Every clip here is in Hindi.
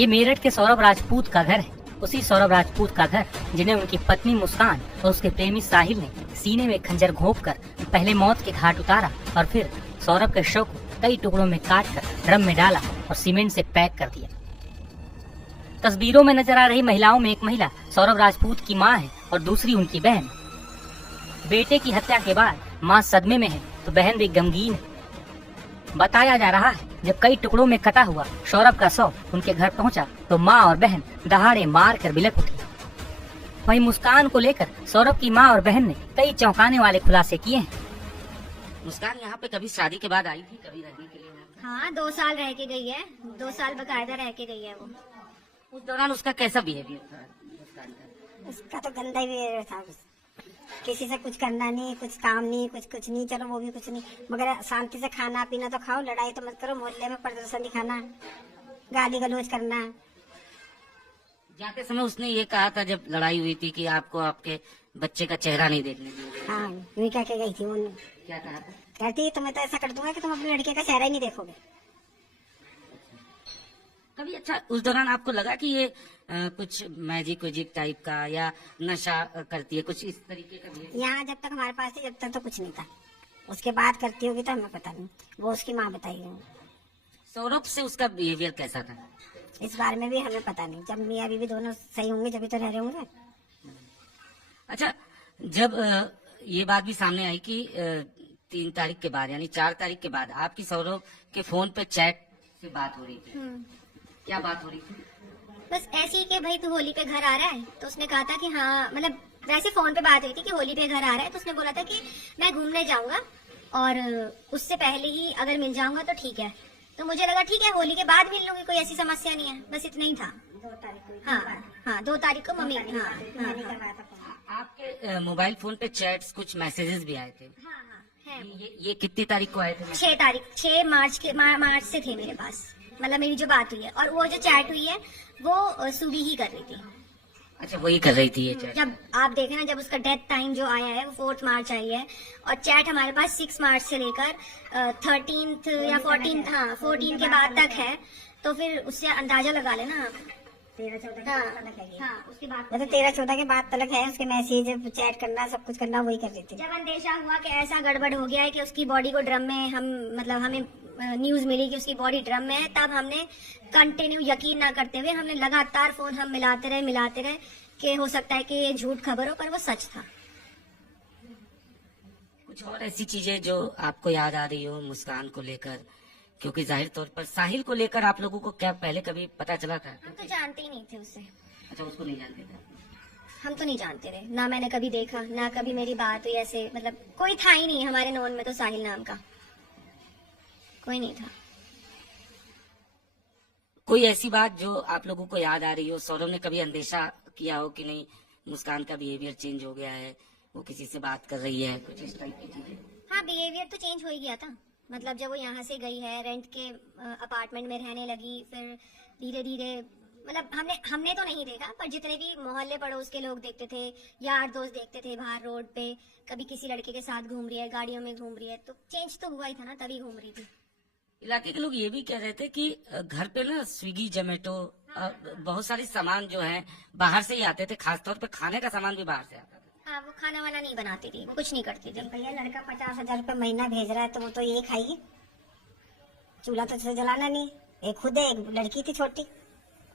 ये मेरठ के सौरभ राजपूत का घर है। उसी सौरभ राजपूत का घर जिन्हें उनकी पत्नी मुस्कान और उसके प्रेमी साहिल ने सीने में खंजर घोंपकर पहले मौत के घाट उतारा और फिर सौरभ के शव को कई टुकड़ों में काटकर ड्रम में डाला और सीमेंट से पैक कर दिया। तस्वीरों में नजर आ रही महिलाओं में एक महिला सौरभ राजपूत की मां है और दूसरी उनकी बहन। बेटे की हत्या के बाद मां सदमे में है तो बहन भी गमगीन है। बताया जा रहा है जब कई टुकड़ों में कटा हुआ सौरभ का शव उनके घर पहुंचा तो मां और बहन दहाड़े मार कर बिलख उठी। वहीं मुस्कान को लेकर सौरभ की मां और बहन ने कई चौंकाने वाले खुलासे किए हैं। मुस्कान यहाँ पे कभी शादी के बाद आई थी, कभी रहने के लिए? हाँ, 2 साल रह के गई है, 2 साल बकायदा रह के गई है वो। उस दौरान उसका कैसा बिहेवियर था? उसका तो गंदा बिहेवियर था, किसी से कुछ करना नहीं, कुछ काम नहीं, कुछ नहीं, चलो वो भी कुछ नहीं, मगर शांति से खाना पीना तो खाओ, लड़ाई तो मत करो, मोहल्ले में प्रदर्शन दिखाना, गाली गलौज करना। जाते समय उसने ये कहा था जब लड़ाई हुई थी कि आपको आपके बच्चे का चेहरा नहीं देखने दिया। हाँ, यूँ कह के गई थी वो। क्या कहा था? कहती तो मैं तो ऐसा कर दूंगा कि तुम अपने लड़के का चेहरा ही नहीं देखोगे। कभी अच्छा उस दौरान आपको लगा कि ये कुछ मैजिक वैजिक टाइप का या नशा करती है, कुछ इस तरीके का? यहाँ जब तक हमारे पास थी जब तक तो कुछ नहीं था, उसके बाद करती होगी तो हमें पता नहीं, वो उसकी माँ बताई। सौरभ से उसका बिहेवियर कैसा था? इस बारे में भी हमें पता नहीं, जब मियाँ बीवी दोनों सही होंगे जब तो रह रहे होंगे। अच्छा, जब ये बात भी सामने आई कि 3 तारीख के बाद यानी 4 तारीख के बाद आपकी सौरभ के फोन पे चैट से बात हो रही थी, क्या बात हो रही थी? बस ऐसी ही कि भाई तू होली पे घर आ रहा है, तो उसने कहा था कि हाँ, मतलब वैसे फोन पे बात हुई थी कि होली पे घर आ रहा है, तो उसने बोला था कि मैं घूमने जाऊंगा और उससे पहले ही अगर मिल जाऊंगा तो ठीक है। तो मुझे लगा ठीक है, होली के बाद मिल लूंगी, कोई ऐसी समस्या नहीं है, बस इतना ही था। 2 तारीख को। हाँ, 2 तारीख को मम्मी। आपके मोबाइल फोन पे चैट्स, कुछ मैसेजेस भी आए थे? है। ये कितनी तारीख को आए थे? 6 तारीख, 6 मार्च से थे मेरे पास, मतलब मेरी जो बात हुई है, और वो जो चैट हुई है वो सुबी ही कर रही थी। अच्छा, वही कर रही थी ये चैट? जब आप देखें ना, जब उसका डेथ टाइम जो आया है वो 4 मार्च आई है, और चैट हमारे पास 6 मार्च से लेकर 13 या 14 के बाद तक है, तो फिर उससे अंदाजा लगा लेना आप। 13-14 उसके बाद, मतलब 13-14 के बाद तलक है उसके मैसेज, चैट करना, सब कुछ करना वही कर रही थी। जब अंदेशा हुआ कि ऐसा गड़बड़ हो गया है कि उसकी बॉडी को ड्रम में, हमें न्यूज मिली कि उसकी बॉडी ड्रम में है, तब हमने कंटिन्यू, यकीन ना करते हुए, हमने लगातार फोन हम मिलाते रहे कि हो सकता है कि ये झूठ खबर हो, पर वो सच था। कुछ और ऐसी चीजें जो आपको याद आ रही हो मुस्कान को लेकर? क्योंकि जाहिर तौर पर साहिल को लेकर आप लोगों को क्या पहले कभी पता चला था? हम तो जानते ही नहीं थे उससे। अच्छा, उसको नहीं जानते थे? हम तो नहीं जानते रहे, ना मैंने कभी देखा, ना कभी मेरी बात हुई ऐसे, मतलब कोई था ही नहीं हमारे नॉन में, तो साहिल नाम का कोई नहीं था। कोई ऐसी बात जो आप लोगों को याद आ रही हो, सौरभ ने कभी अंदेशा किया हो कि नहीं मुस्कान का बिहेवियर चेंज हो गया है, वो किसी से बात कर रही है, कुछ इस टाइप की चीजें? हाँ, बिहेवियर तो चेंज हो ही गया था, मतलब जब वो यहाँ से गई है, रेंट के अपार्टमेंट में रहने लगी, फिर धीरे धीरे, मतलब हमने तो नहीं देखा, पर जितने भी मोहल्ले पड़ोस के लोग देखते थे, यार दोस्त देखते थे बाहर रोड पे, कभी किसी लड़के के साथ घूम रही है, गाड़ियों में घूम रही है, तो चेंज तो हुआ ही था ना, तभी घूम रही थी। इलाके के लोग ये भी कह रहे थे कि घर पे ना स्विगी, जोमेटो, बहुत सारे सामान जो है बाहर से ही आते थे, खासतौर पे खाने का सामान भी बाहर से आता था। हाँ, वो खाना वाला नहीं बनाती थी, वो कुछ नहीं करती थी। भैया लड़का 50,000 रुपये महीना भेज रहा है तो वो तो यही खाएगी, चूल्हा तो जलाना नहीं, एक खुद है, एक लड़की थी छोटी,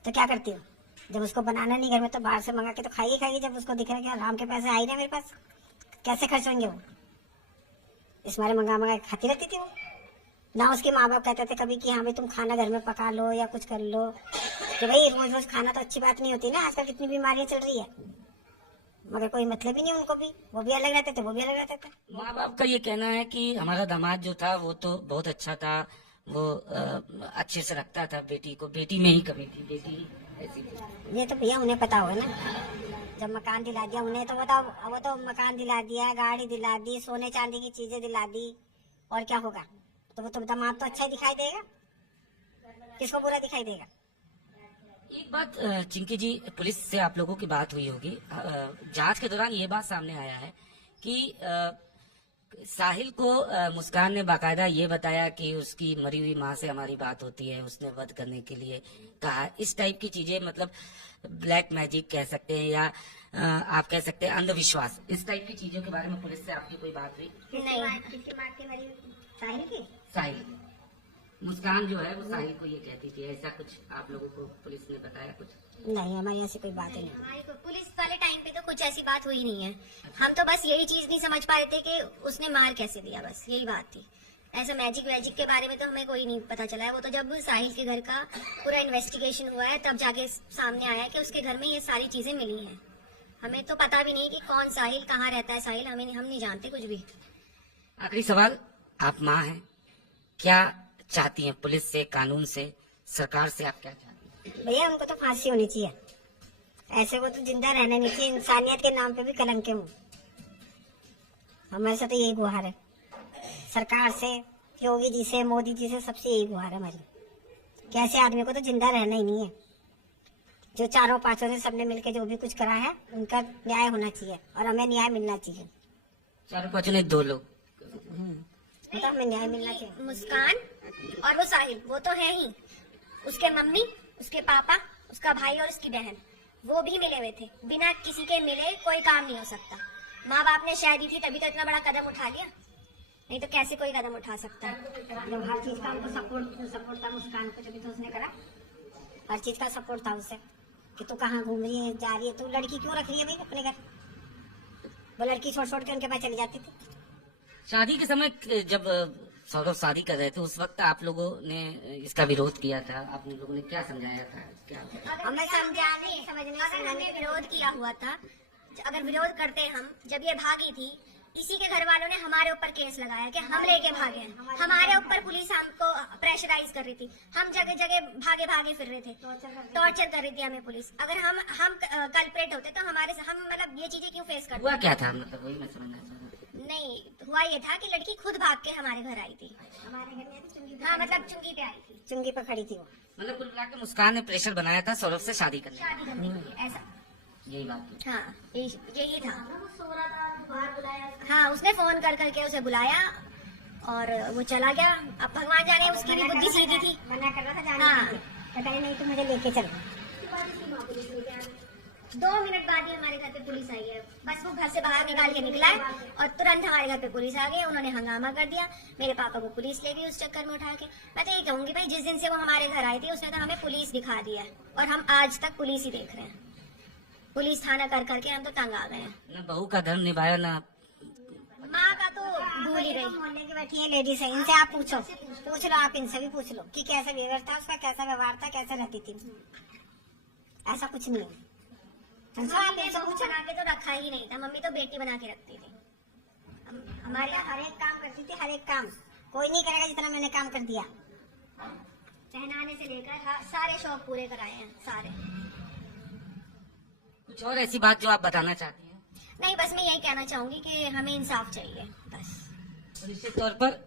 तो क्या करती हो? जब उसको बनाना नहीं घर में तो बाहर से मंगा के तो खाएगी। जब उसको दिख रहा है कि आराम के पैसे आई ना मेरे पास, कैसे खर्च होंगे वो, इस मारे मंगा के खाती रहती थी वो। ना उसके माँ बाप कहते थे कभी कि हाँ भाई तुम खाना घर में पका लो या कुछ कर लो, कि भाई रोज रोज खाना तो अच्छी बात नहीं होती ना, आजकल कितनी बीमारियां चल रही है, मगर कोई मतलब ही नहीं उनको भी, वो भी अलग रहते थे, वो भी अलग रहते थे। माँ बाप का ये कहना है कि हमारा दामाद जो था वो तो बहुत अच्छा था, वो अच्छे से रखता था बेटी को, बेटी में ही कमी थी, बेटी ऐसी थी। ये तो भैया उन्हें पता होगा ना, जब मकान दिला दिया उन्हें, तो बताओ, वो तो मकान दिला दिया, गाड़ी दिला दी, सोने चांदी की चीजें दिला दी, और क्या होगा? तो वो तो दामाद तो अच्छा ही दिखाई देगा, किसको बुरा दिखाई देगा? एक बात चिंकी जी, पुलिस से आप लोगों की बात हुई होगी, जांच के दौरान ये बात सामने आया है कि साहिल को मुस्कान ने बाकायदा ये बताया कि उसकी मरी हुई माँ से हमारी बात होती है, उसने वध करने के लिए कहा। इस टाइप की चीजें मतलब ब्लैक मैजिक कह सकते हैं या आप कह सकते हैं अंधविश्वास, इस टाइप की चीजों के बारे में पुलिस से आपकी कोई बात हुई? नहीं, किसकी बात की मरी? साहिल की? साहिल, मुस्कान जो है वो साहिल को ये कहती थी, ऐसा कुछ आप लोगों को पुलिस ने बताया कुछ? नहीं, हमारी ऐसी कोई बात नहीं। हमारी पुलिस वाले टाइम पे तो कुछ ऐसी बात हुई नहीं है। हम तो बस यही चीज नहीं समझ पा रहे थे कि उसने मार कैसे दिया, बस यही बात थी। ऐसा मैजिक वैजिक के बारे में तो हमें कोई नहीं पता चला है। वो तो जब साहिल के घर का पूरा इन्वेस्टिगेशन हुआ है तब जाके सामने आया कि उसके घर में ये सारी चीजें मिली हैं। हमें तो पता भी नहीं कि कौन साहिल, कहाँ रहता है साहिल, हम नहीं जानते कुछ भी। आखिरी सवाल, आप माँ हैं, क्या चाहती हैं पुलिस से, कानून से, सरकार से, आप क्या चाहती हैं? भैया हमको तो फांसी होनी चाहिए, ऐसे वो तो जिंदा रहना नहीं चाहिए। इंसानियत के नाम पे भी कलंक हूँ। हमारे से तो यही गुहार है, सरकार से, योगी जी से, मोदी जी से, सबसे यही गुहार है हमारी। कैसे आदमी को तो जिंदा रहना ही नहीं है। जो चारों पांचों ने सबने मिलकर जो भी कुछ करा है उनका न्याय होना चाहिए और हमें न्याय मिलना चाहिए। चारों पांचों ने 2 लोग, मतलब हमें न्याय मिलना चाहिए। मुस्कान और वो साहिल, वो तो है ही। उसके मम्मी, उसके पापा, उसका भाई और उसकी बहन, वो भी मिले हुए थे। बिना किसी के मिले कोई काम नहीं हो सकता। माँ बाप ने शादी थी तभी तो इतना बड़ा कदम उठा लिया, नहीं तो कैसे कोई कदम उठा सकता है। जब हर चीज का हमको सपोर्ट था मुस्कान को, जब तो उसने करा, हर चीज का सपोर्ट था उससे कि तू कहाँ घूम रही है, जा रही है, तू लड़की क्यों रख रही है भाई अपने घर? वो लड़की छोड़ छोड़ के उनके पास चली जाती थी। शादी के समय जब सौरभ शादी कर रहे थे उस वक्त आप लोगों ने इसका विरोध किया था, आप लोगों ने क्या समझाया था? क्या हमें समझने अगर हमने विरोध किया हुआ था, अगर विरोध करते हम, जब ये भागी थी, इसी के घर वालों ने हमारे ऊपर केस लगाया कि हम लेके भागे हैं। हमारे ऊपर पुलिस हमको प्रेशराइज कर रही थी, हम जगह जगह भागे भागे फिर रहे थे, टॉर्चर कर रही थी हमें पुलिस। अगर हम कल्प्रेट होते तो हमारे हम मतलब ये चीजें क्यों फेस करते? हुआ क्या था, मतलब वही मैं समझना चाह रहा था। नहीं, हुआ ये था कि लड़की खुद भाग के हमारे घर आई थी। हमारे घर में चुंगी हाँ, मतलब चुंगी पे आई थी, चुंगी पर खड़ी थी वो। मतलब कुल मिला के मुस्कान ने प्रेशर बनाया था सौरभ से शादी करने का। शादी करने के लिए, ऐसा। यही बात थी। हाँ, यही था। हाँ, उसने फोन कर करके उसे बुलाया और वो चला गया। अब भगवान जाने उसकी भी बुद्धि सीधी थी। मना कर रहा था जाने हाँ। के लिए। कहता है नहीं, तो मुझे लेके चल। 2 मिनट बाद ही हमारे घर पे पुलिस आई है। बस वो घर से बाहर निकाल के निकला है और तुरंत हमारे घर पे पुलिस आ गई। उन्होंने हंगामा कर दिया, मेरे पापा को पुलिस ले गई उस चक्कर में उठा के। मैं तो यही कहूंगी भाई, जिस दिन से वो हमारे घर आई थी उसने तो हमें पुलिस दिखा दिया है और हम आज तक पुलिस ही देख रहे हैं। पुलिस थाना कर करके हम तो तंग आ गए हैं। न बहू का धर्म निभाया, ना माँ का तो भूल ही गई। मोहल्ले की बैठी है लेडीज है, इनसे आप पूछ लो, आप इनसे भी पूछ लो कि कैसा व्यवहार था उसका, कैसा व्यवहार था, कैसे रहती थी। ऐसा कुछ नहीं है। आप इनसे बहू पूछो। बना के तो रखा ही नहीं था, मम्मी तो बेटी बना के रखती थी। हमारे यहाँ हर एक काम करती थी, हर एक काम। कोई नहीं करेगा जितना मैंने काम कर दिया। पहनाने से लेकर सारे शौक पूरे कराए हैं, सारे। कुछ और ऐसी बात जो आप बताना चाहती हैं? नहीं, बस मैं यही कहना चाहूंगी कि हमें इंसाफ चाहिए, बस। तो निश्चित तौर पर